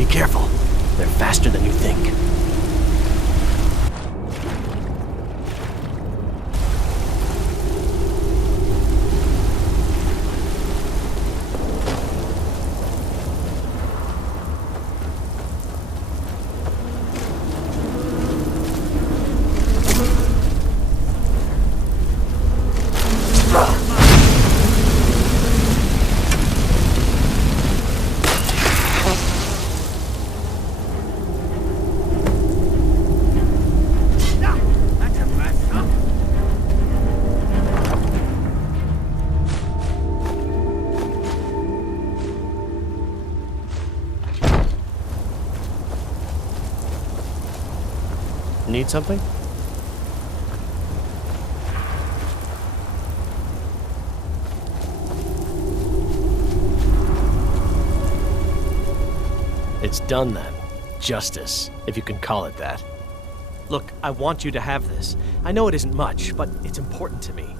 Be careful. They're faster than you think. Need something? It's done then. Justice, if you can call it that. Look, I want you to have this. I know it isn't much, but it's important to me.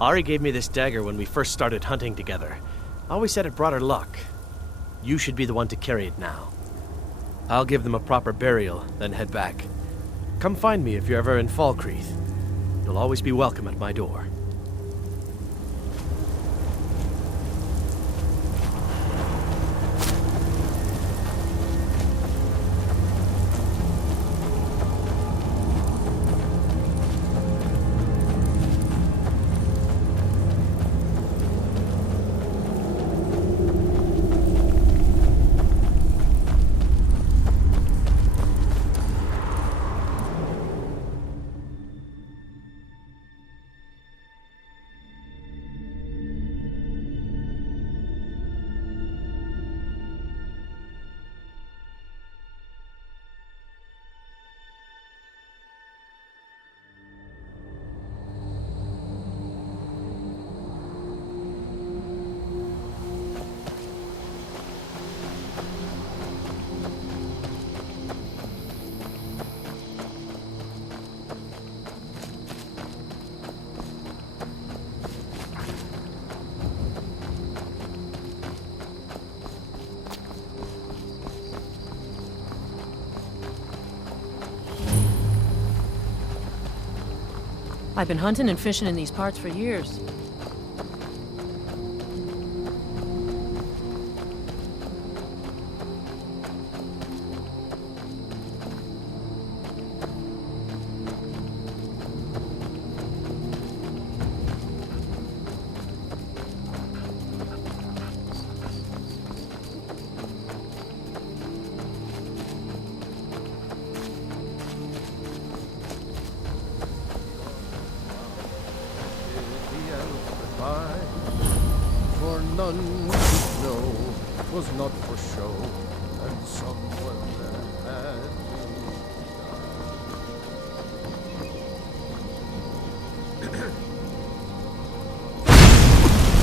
Ari gave me this dagger when we first started hunting together. I always said it brought her luck. You should be the one to carry it now. I'll give them a proper burial, then head back. Come find me if you're ever in Falkreath. You'll always be welcome at my door. I've been hunting and fishing in these parts for years. For none could know, 'twas not for show, and someone had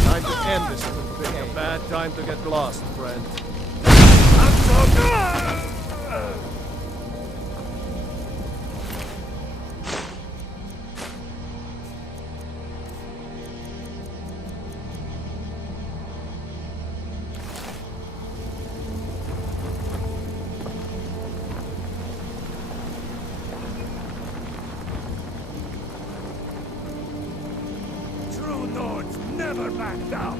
time to end this little thing. A bad time to get lost, friend. I'm so good! Never back down.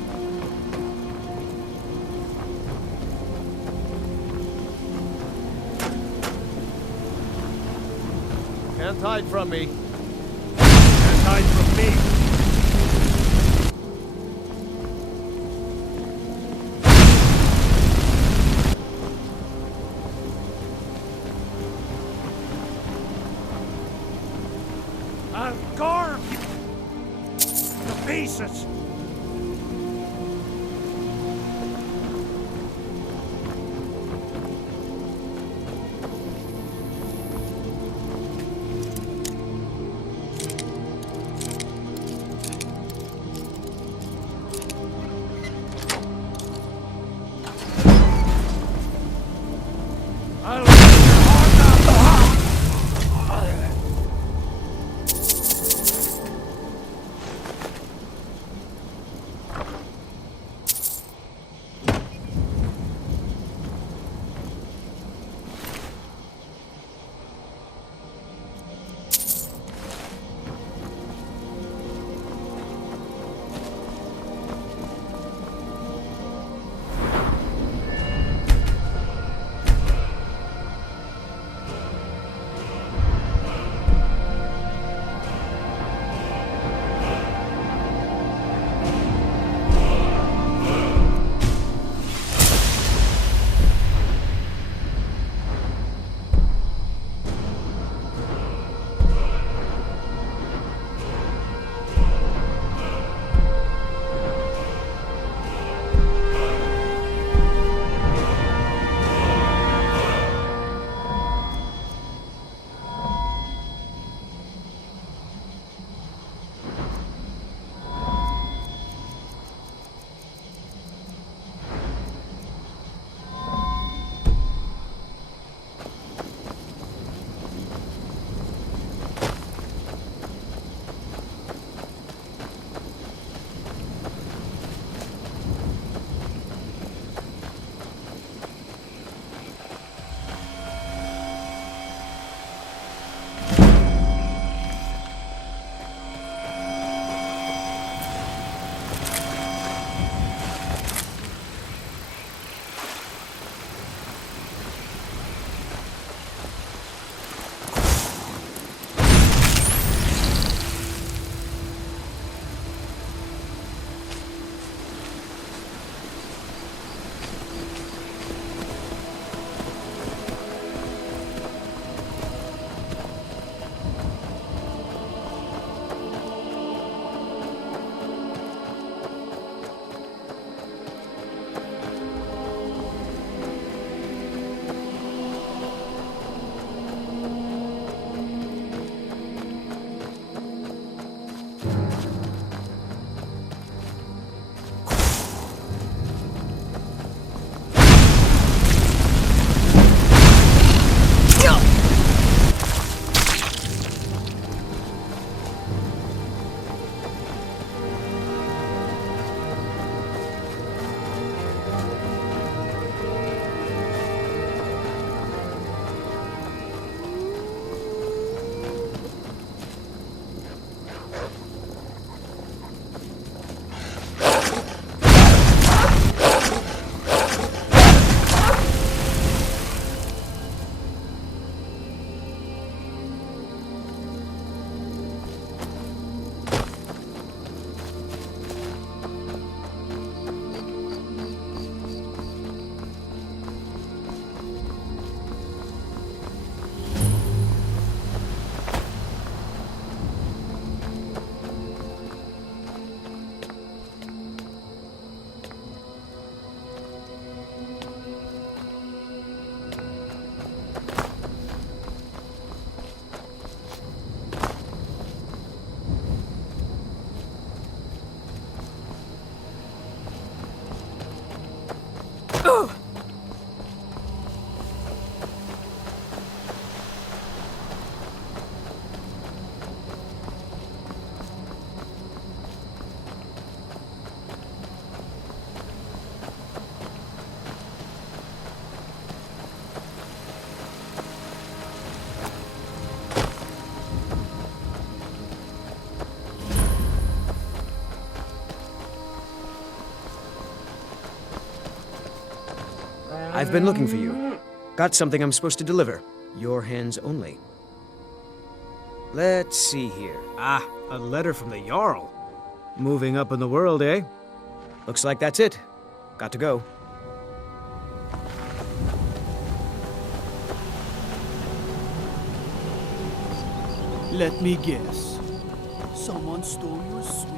Can't hide from me. Can't hide from me. I'll carve you to pieces. I've been looking for you. Got something I'm supposed to deliver. Your hands only. Let's see here. Ah, a letter from the Jarl. Moving up in the world, eh? Looks like that's it. Got to go. Let me guess. Someone stole your sweet.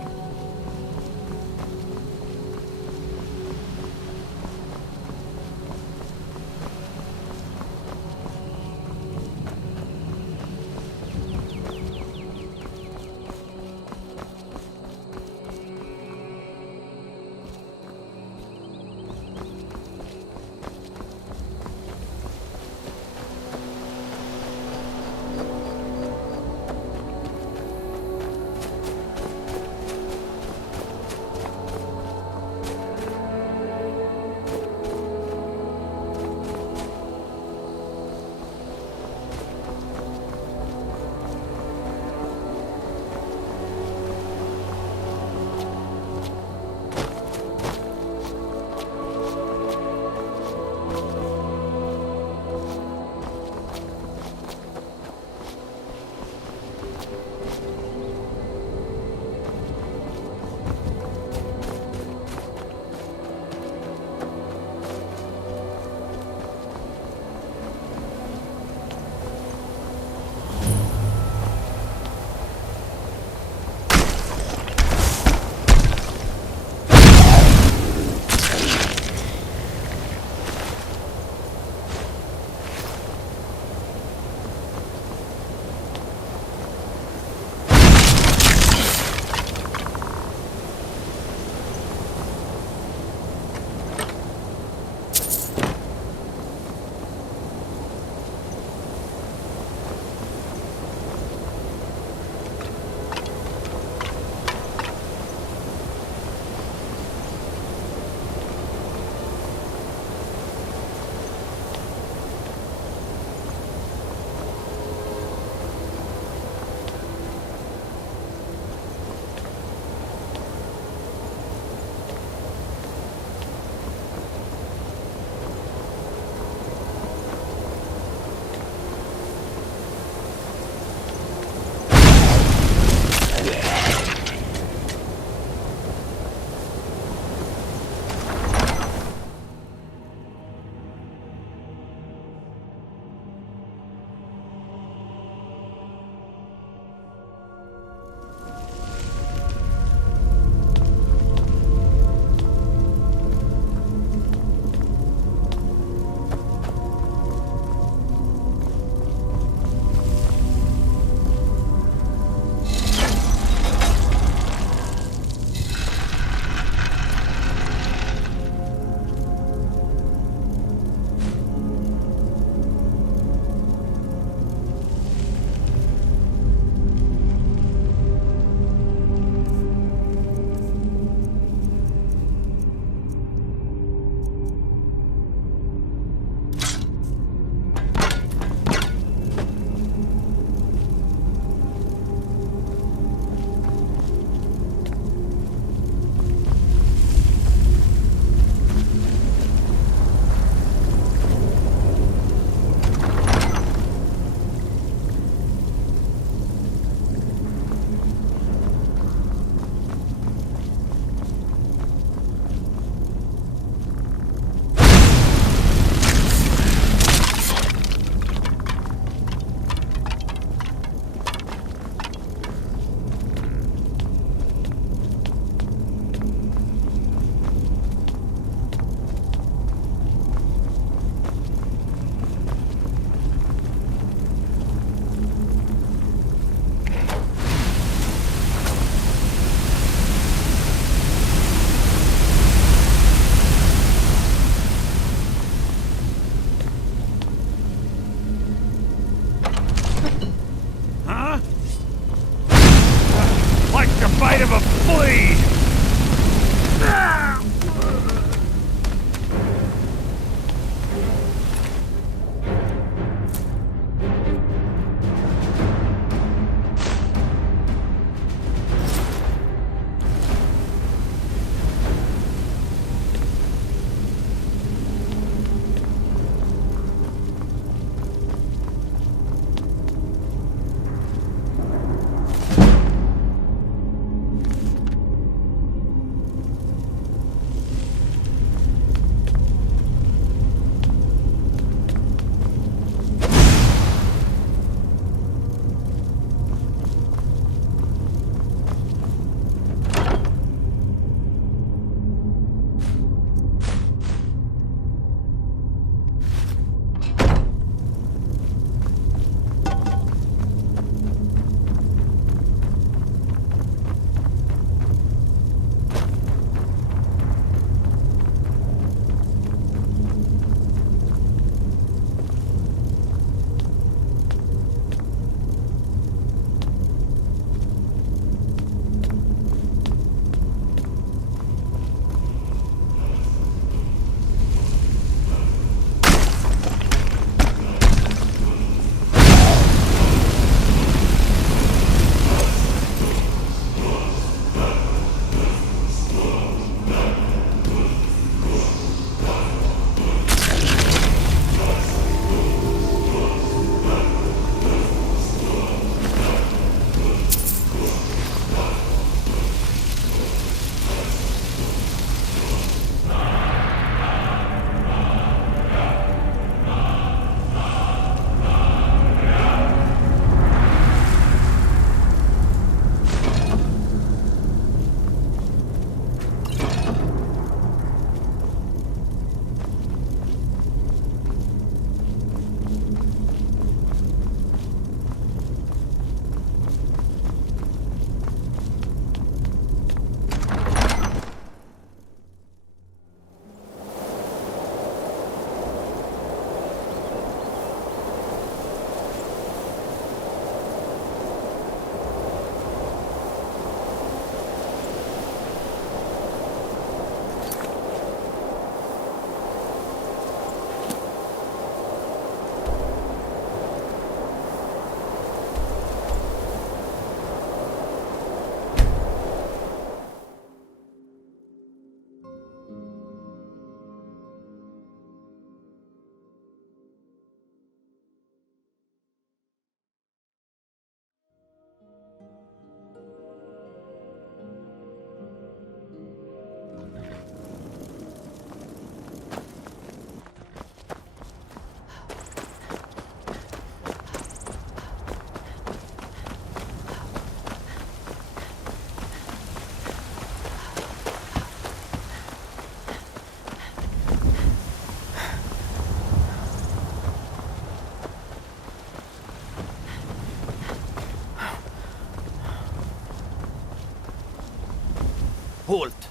Halt!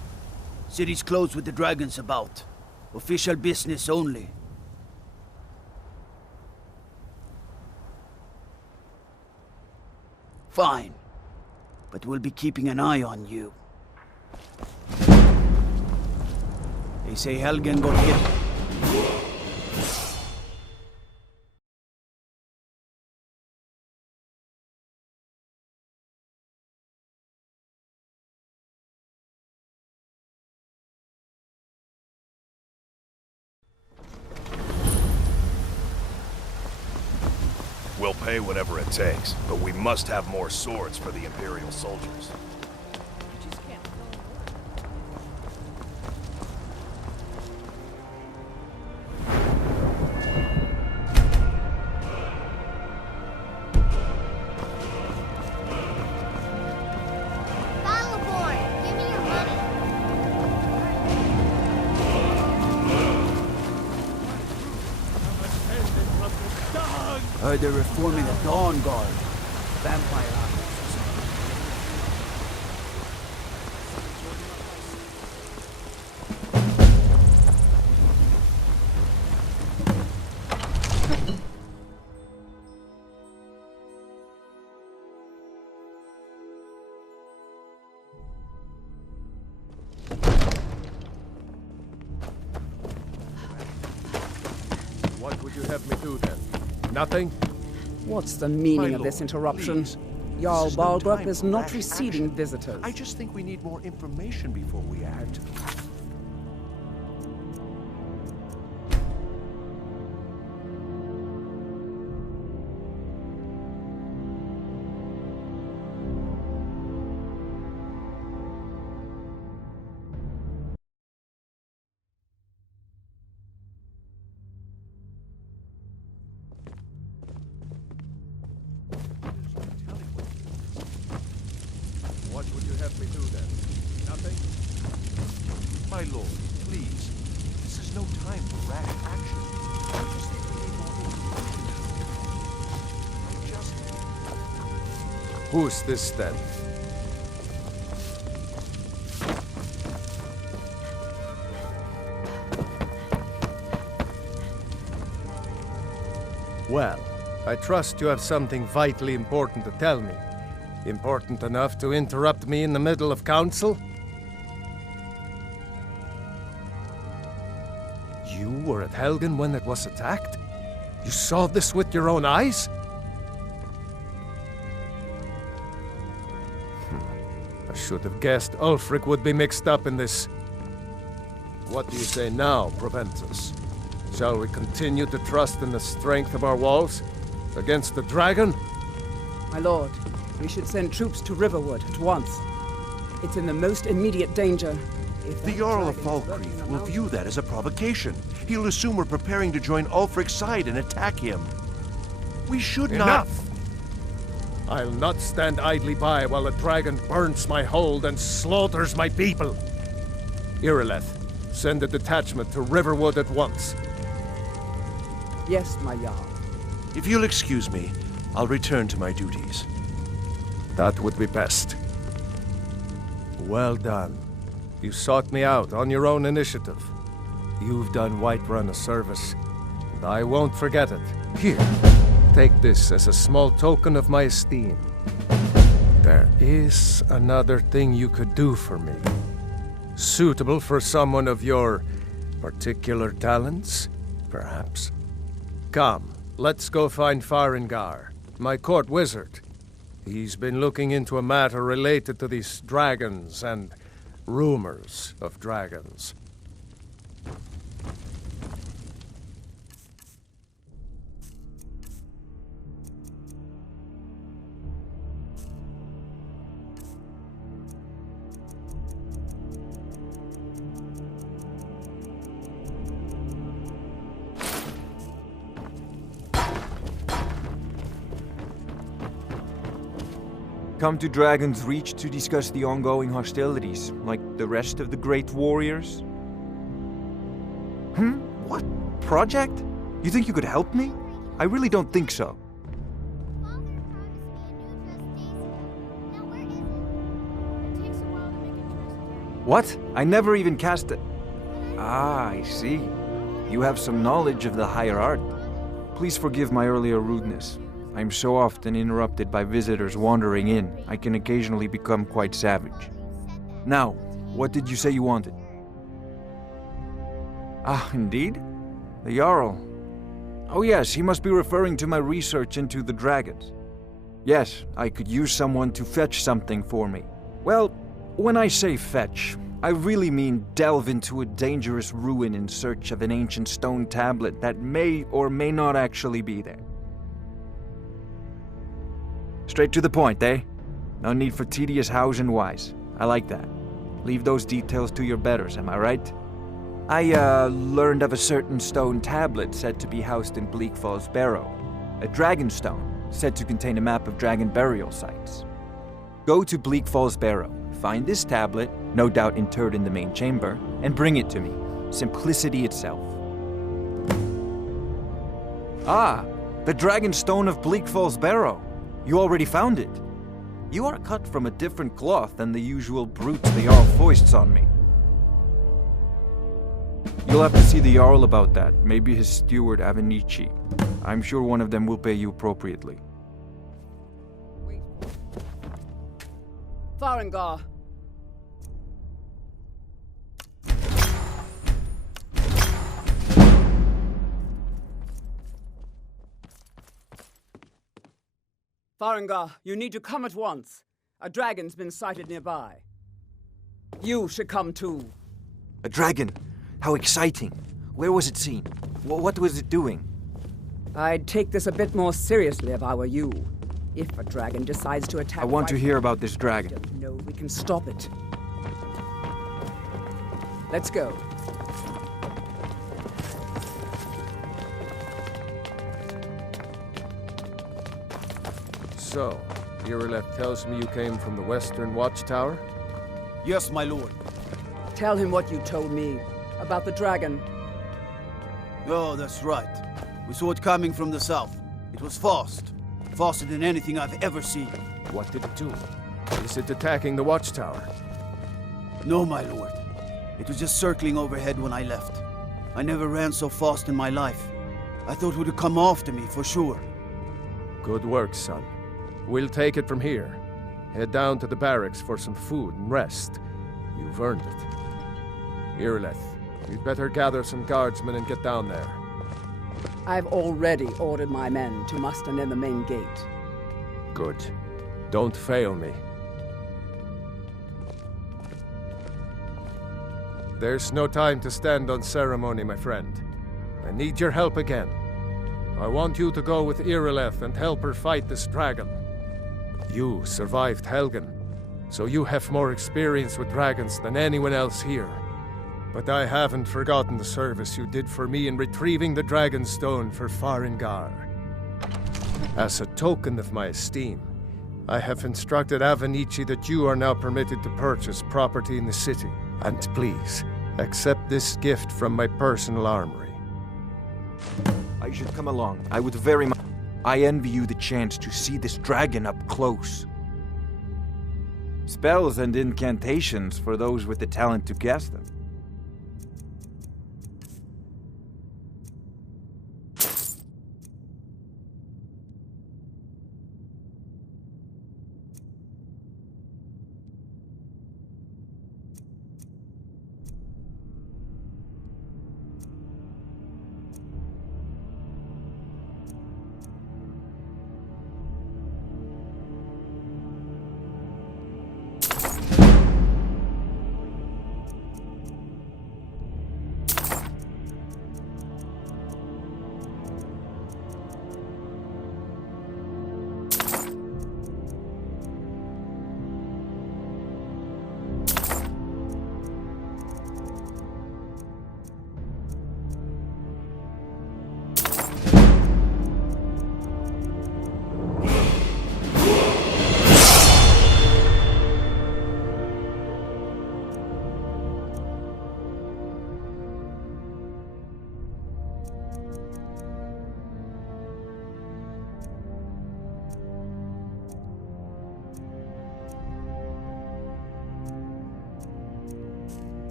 City's closed with the dragons about. Official business only. Fine. But we'll be keeping an eye on you. They say Helgen got hit. We'll pay whatever it takes, but we must have more swords for the Imperial soldiers. Battleborn, give me your money. They're reforming the Dawn Guard. Vampire armies or something. What would you have me do then? Nothing? What's the meaning My of this lord, interruption? please. Jarl This is no Balgrup time is for not rash receiving action. visitors. I just think we need more information before we act. What would you have me do then? Nothing? My lord, please. This is no time for rash action. I just think we need more information. Who's this then? Well, I trust you have something vitally important to tell me. Important enough to interrupt me in the middle of council? You were at Helgen when it was attacked? You saw this with your own eyes? I should have guessed Ulfric would be mixed up in this. What do you say now, Proventus? Shall we continue to trust in the strength of our walls? Against the dragon? My lord, we should send troops to Riverwood at once. It's in the most immediate danger. If The that Jarl of dragon is lurking Falkreath in the will mountains- view that as a provocation. He'll assume we're preparing to join Ulfric's side and attack him. We should not... Enough! I'll not stand idly by while the dragon burns my hold and slaughters my people. Irileth, send a detachment to Riverwood at once. Yes, my Jarl. If you'll excuse me, I'll return to my duties. That would be best. Well done. You sought me out on your own initiative. You've done Whiterun a service, and I won't forget it. Here, take this as a small token of my esteem. There is another thing you could do for me. Suitable for someone of your particular talents, perhaps. Come, let's go find Farengar, my court wizard. He's been looking into a matter related to these dragons and rumors of dragons. Come to Dragon's Reach to discuss the ongoing hostilities, like the rest of the great warriors? What? Project? You think you could help me? I really don't think so. Father promised me a new infestation. Now where is it? It takes a while to make a choice. What? I never even cast it. Ah, I see. You have some knowledge of the higher art. Please forgive my earlier rudeness. I'm so often interrupted by visitors wandering in, I can occasionally become quite savage. Now, what did you say you wanted? Ah, indeed? The Jarl. Oh yes, he must be referring to my research into the dragons. Yes, I could use someone to fetch something for me. Well, when I say fetch, I really mean delve into a dangerous ruin in search of an ancient stone tablet that may or may not actually be there. Straight to the point, eh? No need for tedious hows and whys. I like that. Leave those details to your betters, am I right? I, learned of a certain stone tablet said to be housed in Bleak Falls Barrow. A dragon stone, said to contain a map of dragon burial sites. Go to Bleak Falls Barrow, find this tablet, no doubt interred in the main chamber, and bring it to me. Simplicity itself. Ah, the dragon stone of Bleak Falls Barrow. You already found it. You are cut from a different cloth than the usual brutes the Jarl foists on me. You'll have to see the Jarl about that, maybe his steward Avenici. I'm sure one of them will pay you appropriately. Farengar. Farengar, you need to come at once. A dragon's been sighted nearby. You should come too. A dragon? How exciting. Where was it seen? What was it doing? I'd take this a bit more seriously if I were you. If a dragon decides to attack... I want to hear about this dragon. I don't know we can stop it. Let's go. So, Irileth tells me you came from the Western Watchtower? Yes, my lord. Tell him what you told me about the dragon. Oh, that's right. We saw it coming from the south. It was fast. Faster than anything I've ever seen. What did it do? Is it attacking the Watchtower? No, my lord. It was just circling overhead when I left. I never ran so fast in my life. I thought it would come after me, for sure. Good work, son. We'll take it from here. Head down to the barracks for some food and rest. You've earned it. Irileth, you'd better gather some guardsmen and get down there. I've already ordered my men to muster near the main gate. Good. Don't fail me. There's no time to stand on ceremony, my friend. I need your help again. I want you to go with Irileth and help her fight this dragon. You survived Helgen, so you have more experience with dragons than anyone else here. But I haven't forgotten the service you did for me in retrieving the dragon stone for Farengar. As a token of my esteem, I have instructed Avenici that you are now permitted to purchase property in the city. And please, accept this gift from my personal armory. I should come along. I would very much... I envy you the chance to see this dragon up close. Spells and incantations for those with the talent to cast them.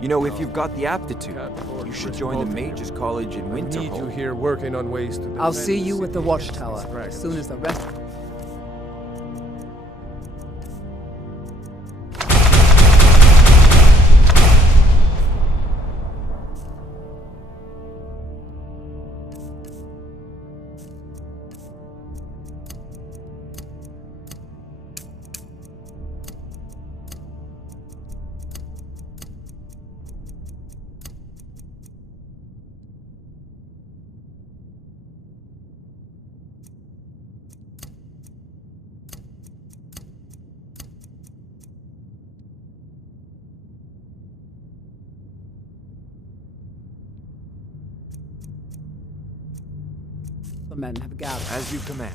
You know, if you've got the aptitude, Captain, you should join the Mages College in I need you Winterhold. here working on ways to I'll defend see you the with the city watchtower against as dragons. soon as the rest. The men have gathered. As you command.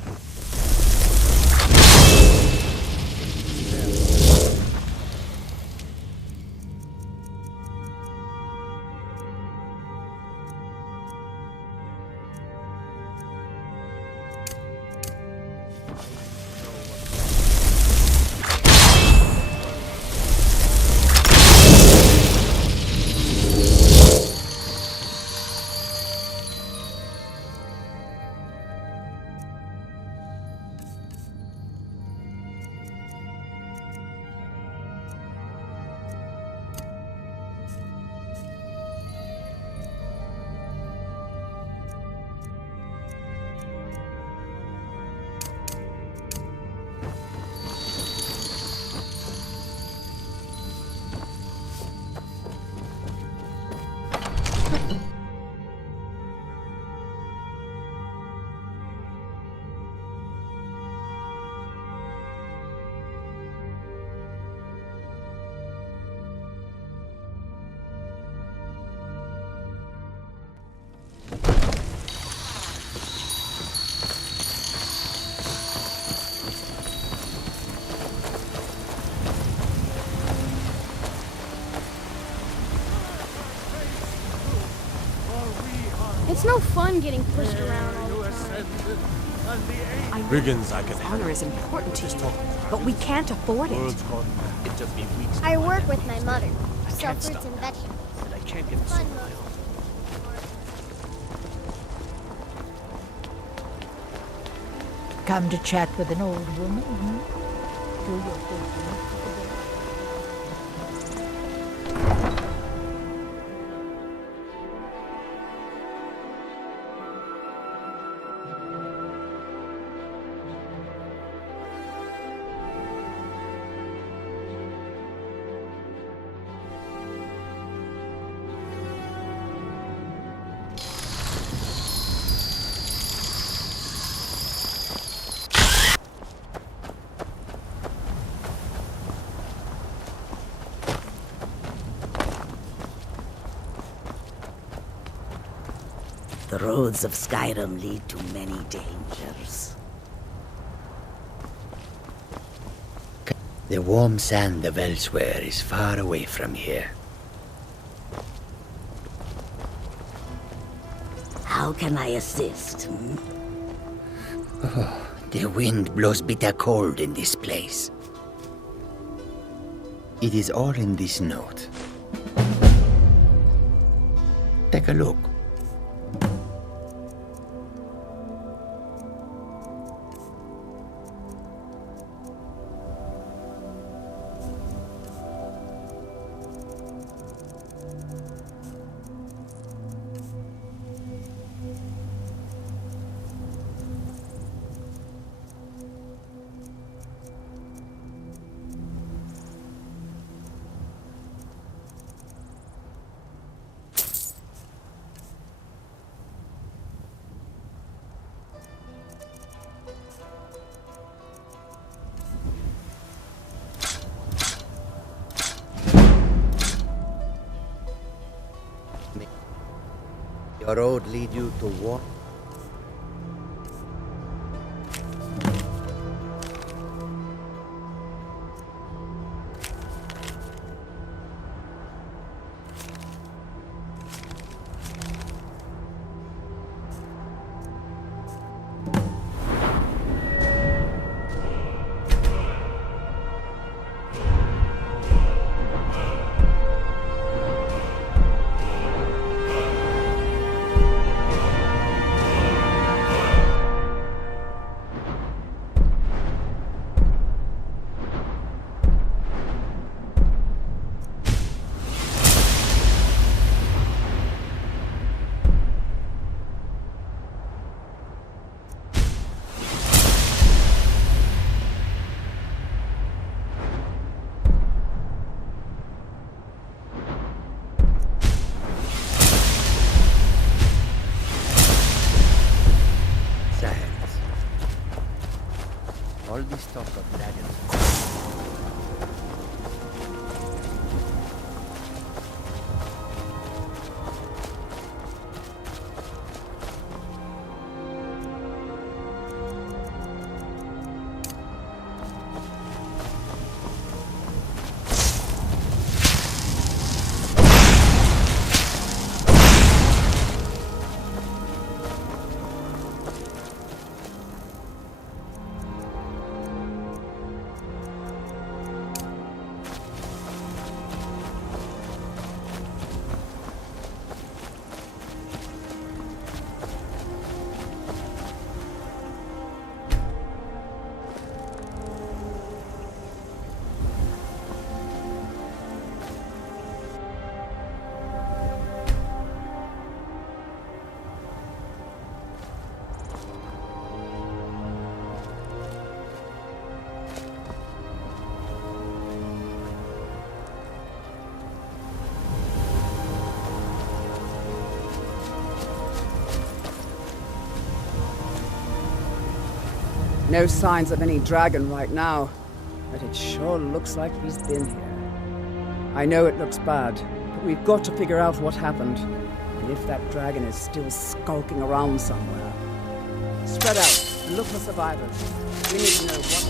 It's no fun getting pushed around all the time. Brigands, I can honor is important to you, but we can't afford it. It took me weeks. I work with my mother. I Sell can't fruits stop and now, vegetables. and I can't get the Fun soul on my mode. own. Come to chat with an old woman, hmm? Do your thinking. The roads of Skyrim lead to many dangers. The warm sand of elsewhere is far away from here. How can I assist? Hmm? Oh, the wind blows bitter cold in this place. It is all in this note. Take a look. Your road lead you to war. All this talk of dragons. No signs of any dragon right now, but it sure looks like he's been here. I know it looks bad, but we've got to figure out what happened, and if that dragon is still skulking around somewhere. Spread out and look for survivors. We need to know what...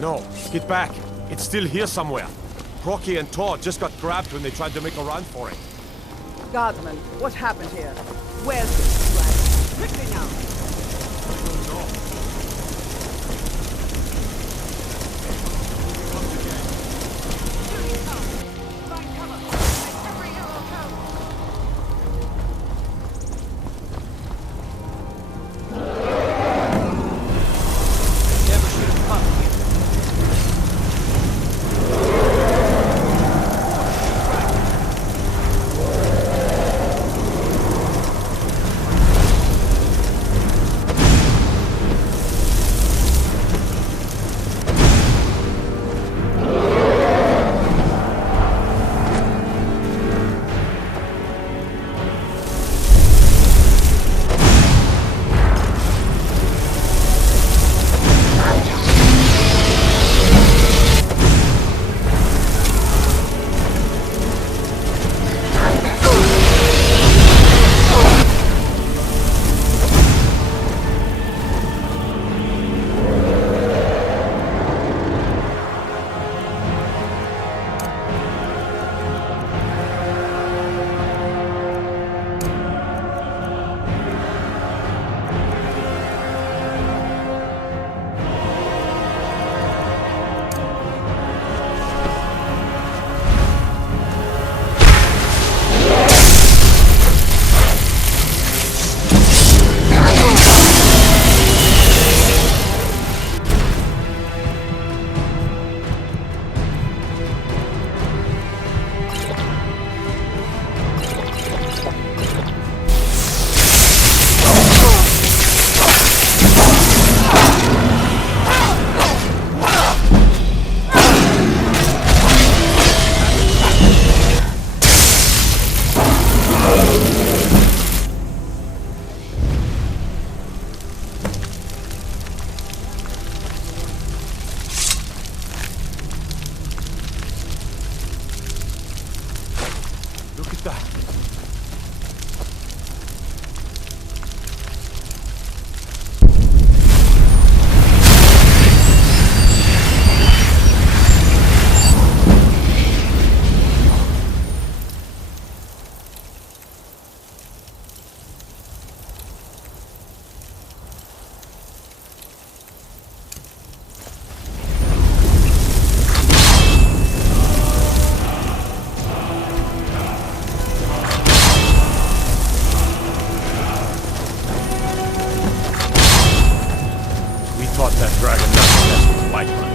No, get back. It's still here somewhere. Crocky and Todd just got grabbed when they tried to make a run for it. Guardsman, what happened here? Where's this dragon? Quickly now! fought that dragon not with Whiterun.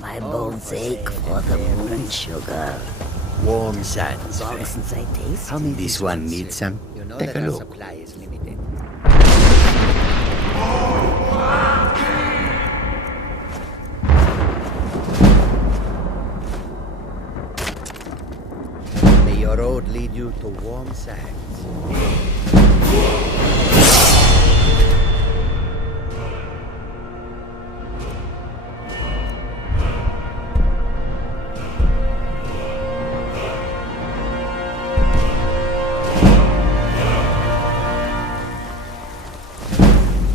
My bones ache for the moon sugar. Warm sands. Since I taste this one needs some. Take a look. Supply is limited. May your road lead you to warm sands.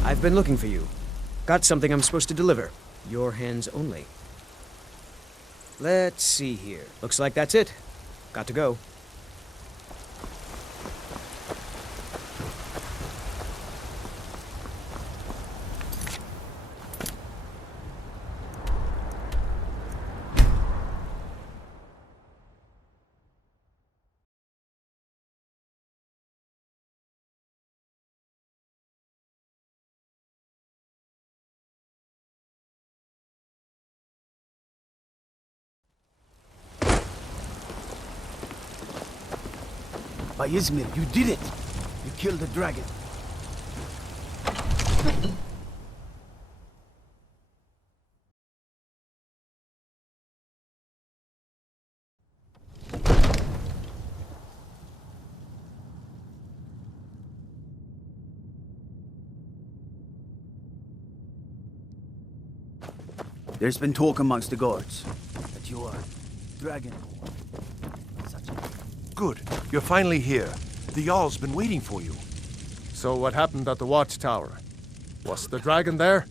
I've been looking for you. Got something I'm supposed to deliver. Your hands only. Let's see here. Looks like that's it. Got to go. By Izmir, you did it! You killed the dragon. There's been talk amongst the guards that you are dragon. Good. You're finally here. The Jarl's been waiting for you. So what happened at the watchtower? Was the dragon there?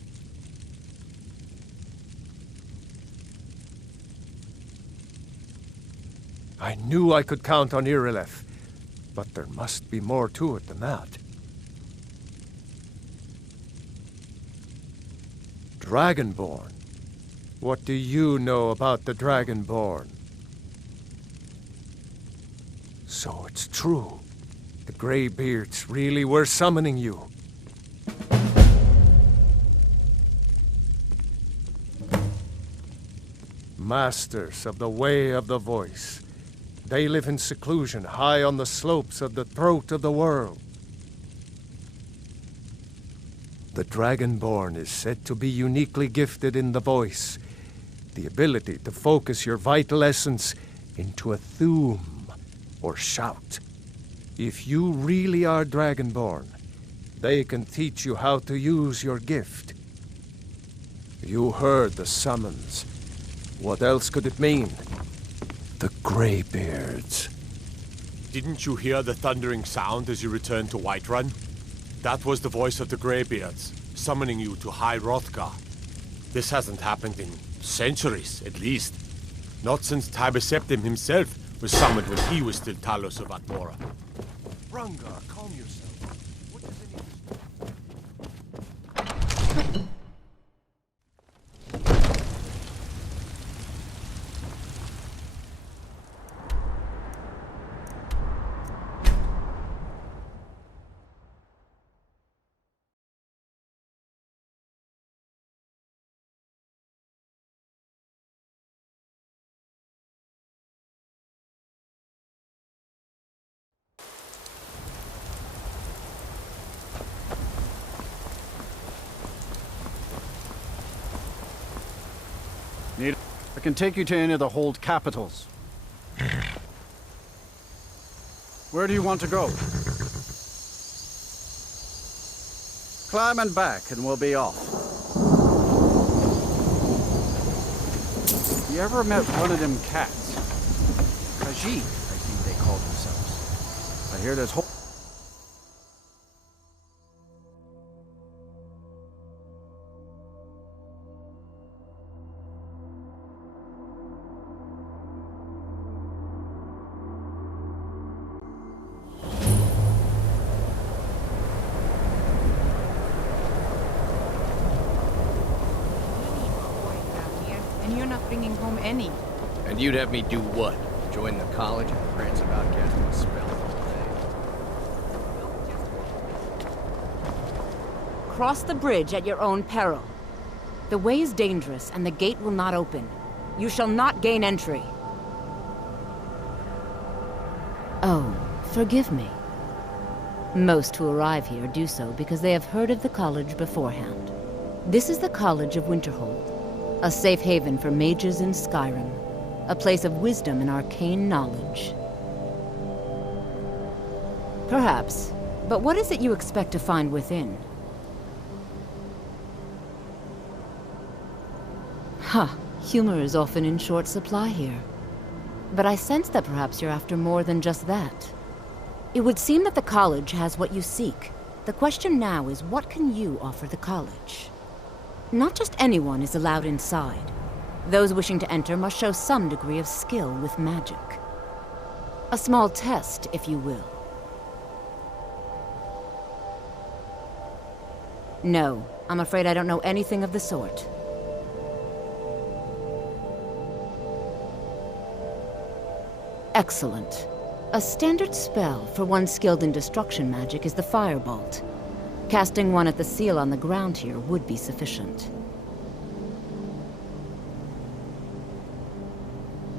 I knew I could count on Irileth, but there must be more to it than that. Dragonborn? What do you know about the Dragonborn? So it's true. The Greybeards really were summoning you. Masters of the Way of the Voice. They live in seclusion high on the slopes of the throat of the world. The Dragonborn is said to be uniquely gifted in the voice, the ability to focus your vital essence into a thume or shout. If you really are Dragonborn, they can teach you how to use your gift. You heard the summons. What else could it mean? The Greybeards. Didn't you hear the thundering sound as you returned to Whiterun? That was the voice of the Greybeards, summoning you to High Hrothgar. This hasn't happened in centuries, at least. Not since Tiber Septim himself was summoned when he was still Talos of Atmora. Rungar, calm yourself. What does it I can take you to any of the hold capitals. Where do you want to go? Climb and back and we'll be off. You ever met one of them cats? Khajiit, I think they call themselves. I hear there's whole... And you're not bringing home any. And you'd have me do what? Join the college and prance about casting a spell all day? Cross the bridge at your own peril. The way is dangerous, and the gate will not open. You shall not gain entry. Oh, forgive me. Most who arrive here do so because they have heard of the college beforehand. This is the College of Winterhold. A safe haven for mages in Skyrim. A place of wisdom and arcane knowledge. Perhaps. But what is it you expect to find within? Huh. Humor is often in short supply here. But I sense that perhaps you're after more than just that. It would seem that the college has what you seek. The question now is, what can you offer the college? Not just anyone is allowed inside. Those wishing to enter must show some degree of skill with magic. A small test, if you will. No, I'm afraid I don't know anything of the sort. Excellent. A standard spell for one skilled in destruction magic is the Firebolt. Casting one at the seal on the ground here would be sufficient.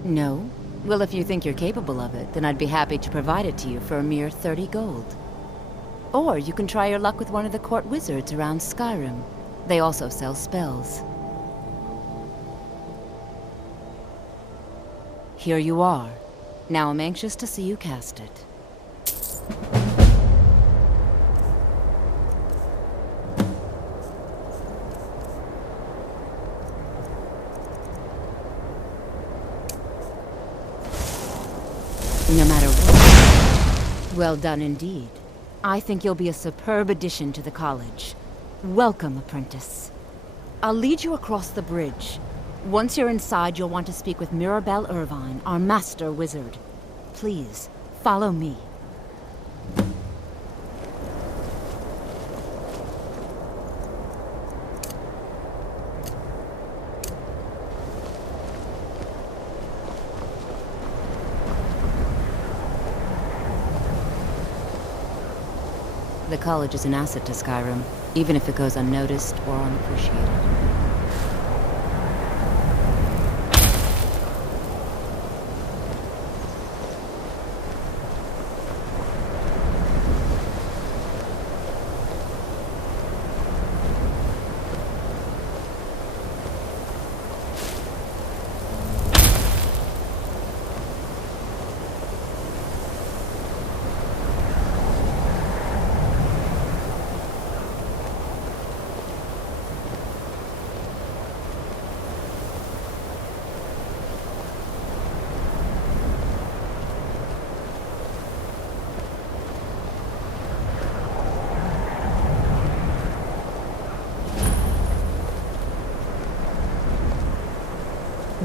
No? Well, if you think you're capable of it, then I'd be happy to provide it to you for a mere 30 gold. Or you can try your luck with one of the court wizards around Skyrim. They also sell spells. Here you are. Now I'm anxious to see you cast it. No matter what. Well done indeed. I think you'll be a superb addition to the college. Welcome, apprentice. I'll lead you across the bridge. Once you're inside, you'll want to speak with Mirabelle Irvine, our master wizard. Please, follow me. The college is an asset to Skyrim, even if it goes unnoticed or unappreciated.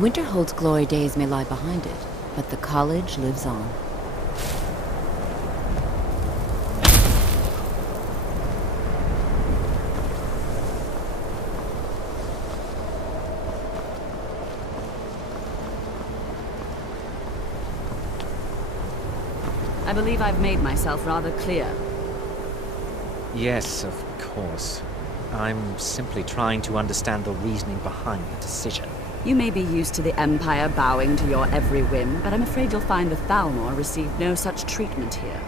Winterhold's glory days may lie behind it, but the college lives on. I believe I've made myself rather clear. Yes, of course. I'm simply trying to understand the reasoning behind the decision. You may be used to the Empire bowing to your every whim, but I'm afraid you'll find the Thalmor received no such treatment here.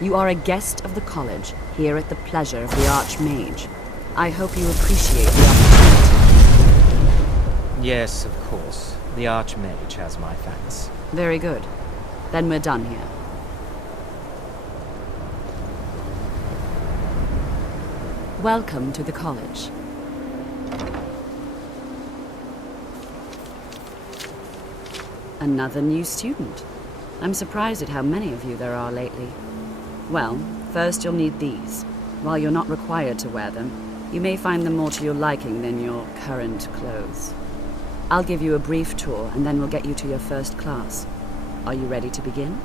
You are a guest of the college, here at the pleasure of the Archmage. I hope you appreciate the opportunity. Yes, of course. The Archmage has my thanks. Very good. Then we're done here. Welcome to the college. Another new student. I'm surprised at how many of you there are lately. Well, first you'll need these. While you're not required to wear them, you may find them more to your liking than your current clothes. I'll give you a brief tour, and then we'll get you to your first class. Are you ready to begin?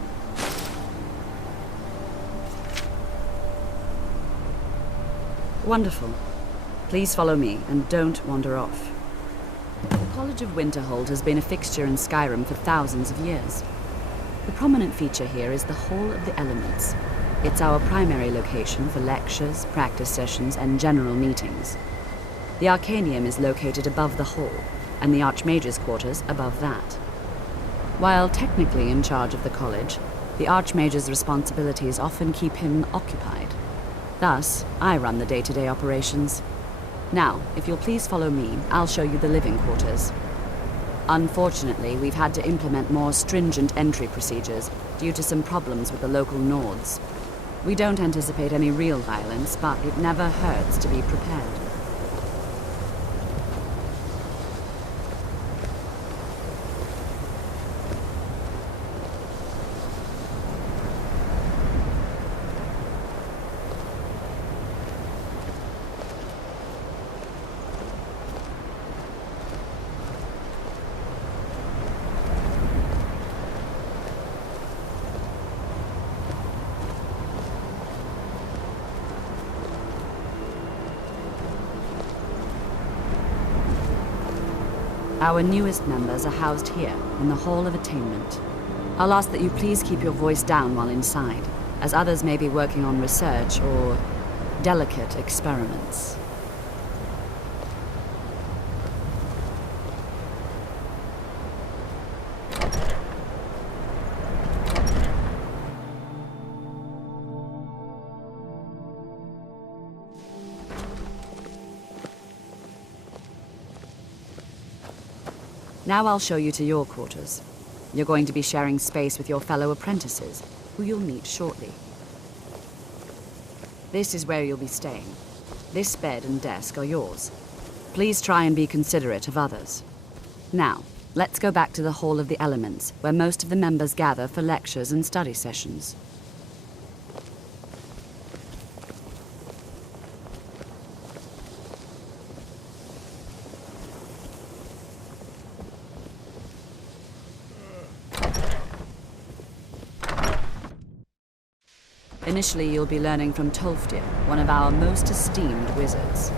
Wonderful. Please follow me, and don't wander off. The College of Winterhold has been a fixture in Skyrim for thousands of years. The prominent feature here is the Hall of the Elements. It's our primary location for lectures, practice sessions, and general meetings. The Arcanium is located above the hall, and the Archmage's quarters above that. While technically in charge of the college, the Archmage's responsibilities often keep him occupied. Thus, I run the day-to-day operations. Now, if you'll please follow me, I'll show you the living quarters. Unfortunately, we've had to implement more stringent entry procedures due to some problems with the local Nords. We don't anticipate any real violence, but it never hurts to be prepared. Our newest members are housed here, in the Hall of Attainment. I'll ask that you please keep your voice down while inside, as others may be working on research or delicate experiments. Now I'll show you to your quarters. You're going to be sharing space with your fellow apprentices, who you'll meet shortly. This is where you'll be staying. This bed and desk are yours. Please try and be considerate of others. Now, let's go back to the Hall of the Elements, where most of the members gather for lectures and study sessions. Initially, you'll be learning from Tolfdir, one of our most esteemed wizards.